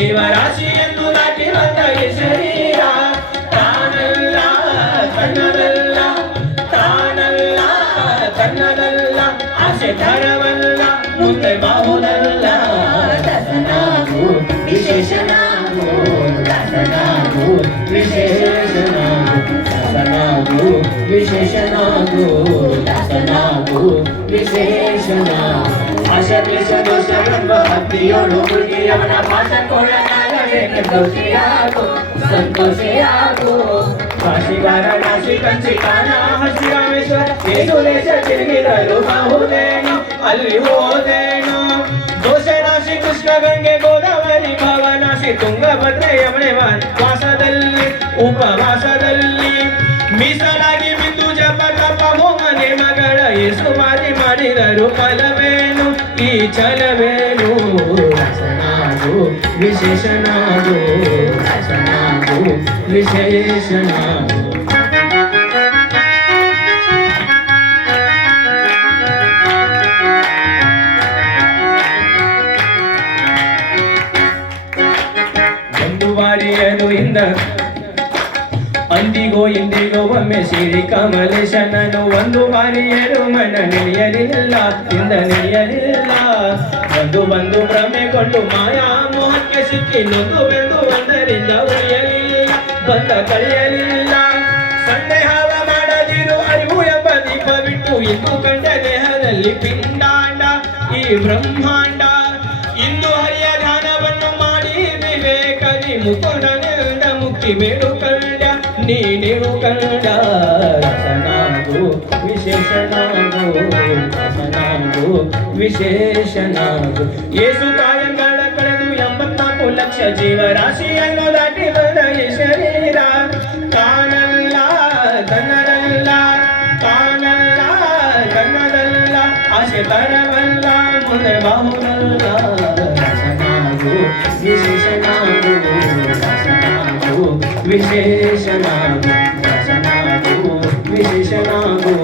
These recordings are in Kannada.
ಜೀವರಾಶಿಯನ್ನು ದಾಟಿ ಬಂದ ಈ ಶರೀರ ತಾನಲ್ಲ ತನ್ನದಲ್ಲ ತಾನಲ್ಲ ತನ್ನದಲ್ಲ ಆಸೆ ತರವಲ್ಲ ಮುಂದೆ ಬಾಹುದಲ್ಲ ದಾಸನಾಗು ವಿಶೇಷನಾಗು ದಾಸನಾಗು ವಿಶೇಷನಾಗು ದಾಸನಾಗು ವಿಶೇಷನಾಗು ದಾಸನಾಗು ವಿಶೇಷನಾಗು ಆಶೆ ಕ್ಲೇಶ ದೋಷವೆಂಬ ಭಕ್ತಿಯೋಡು ಹುಡುಗಿಯವನ ಭಾಷಕೊಳನಾಗಬೇಕು ದೋಷಿಯಾಗು ಸಂತೋಷಿಯಾಗು ಕಾಶಿಗಾರ ನಾಶಿ ಕಂಚಿ ಕಾಣ ಹಸಿ ರಾಮೇಶ್ವರ ಏನು ದೇಶ ತಿರುಗಿದರು ಬಾಹುದೇನು ಅಲ್ಲಿ ಹೋದೇನು ದೋಷ ರಾಶಿ ಕೃಷ್ಣ ಗಂಗೆ ಗೋದಾವರಿ ಭಾವನಾಶಿ ತುಂಗಭದ್ರೆ ಯಮನೆ ವಾಸದಲ್ಲಿ ಉಪವಾಸದಲ್ಲಿ ಮೀಸಲಾಗಿ ಬಿದ್ದು ಜಪ ತಪ ಹೋಮ ನೇಮಗಳ ಎಷ್ಟು ಮಾರಿ ಮಾಡಿದರು ಫಲವೇನು ಈ ಛಲವೇನು ರಸನಾಗು ವಿಶೇಷನಾಗು ರಸನಾಗು ವಿಶೇಷನಾಗು ಒಂದು ಬಾರಿಯದು ಇಂದ ಅಂದಿಗೋ ಇಂದಿಗೋ ಒಮ್ಮೆ ಶ್ರೀ ಕಮಲೇಶನನು ಒಂದು ಬಾರಿಯರು ಮನ ನಿಳಿಯಲಿಲ್ಲ ಇಂದ ನಿಳಿಯಲಿಲ್ಲ ಬಂದು ಭ್ರಮೆಗೊಂಡು ಮಾಯಾ ಮೋಹಕ್ಕೆ ಸಿಕ್ಕಿ ನೊಂದು ಬೆಂದು ಒಂದರಿಂದ ಉಳಿಯಲಿಲ್ಲ ಬಂದ ಕಳೆಯಲಿಲ್ಲ ಸಂದೇಹವ ಮಾಡದಿರು ಅರಿವು ಎಂಬ ದೀಪ ಬಿಟ್ಟು ಇಂದು ಕಂಡ ದೇಹದಲ್ಲಿ ಪಿಂಡಾಂಡ ಈ ಬ್ರಹ್ಮಾಂಡ ಇಂದು ಹರಿಯ ಧ್ಯಾನವನ್ನು ಮಾಡಿ ವಿವೇಕದಿ ಮುಕುಂದನಿಂದ ಮುಕ್ತಿ ಬೇಡು ಕಂಡ ನೀನು ಕಂಡ ರಸನಾಗು ವಿಶೇಷನಾಗು ರಸನಾಗು ವಿಶೇಷನಾಗು ಏಸು ಕಾಯಂಗಳ ಕಳೆದು 84 ಲಕ್ಷ ಜೀವರಾಶಿಯನ್ನು ದಾಟಿ ಬಂದ ಈ ಶರೀರ ತಾನಲ್ಲ ತನ್ನದಲ್ಲ ತಾನಲ್ಲ ತನ್ನದಲ್ಲ ಆಸೆ ತರವಲ್ಲ ಮುಂದೆ ಬಾಹುದಲ್ಲ ರಸನಾಗು ವಿಶೇಷನಾಗು ರಸನಾಗು ವಿಶೇಷನಾಗು ರಸನಾಗು ವಿಶೇಷನಾಗು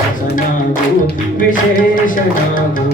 ರಸನಾಗು ವಿಶೇಷನಾಗು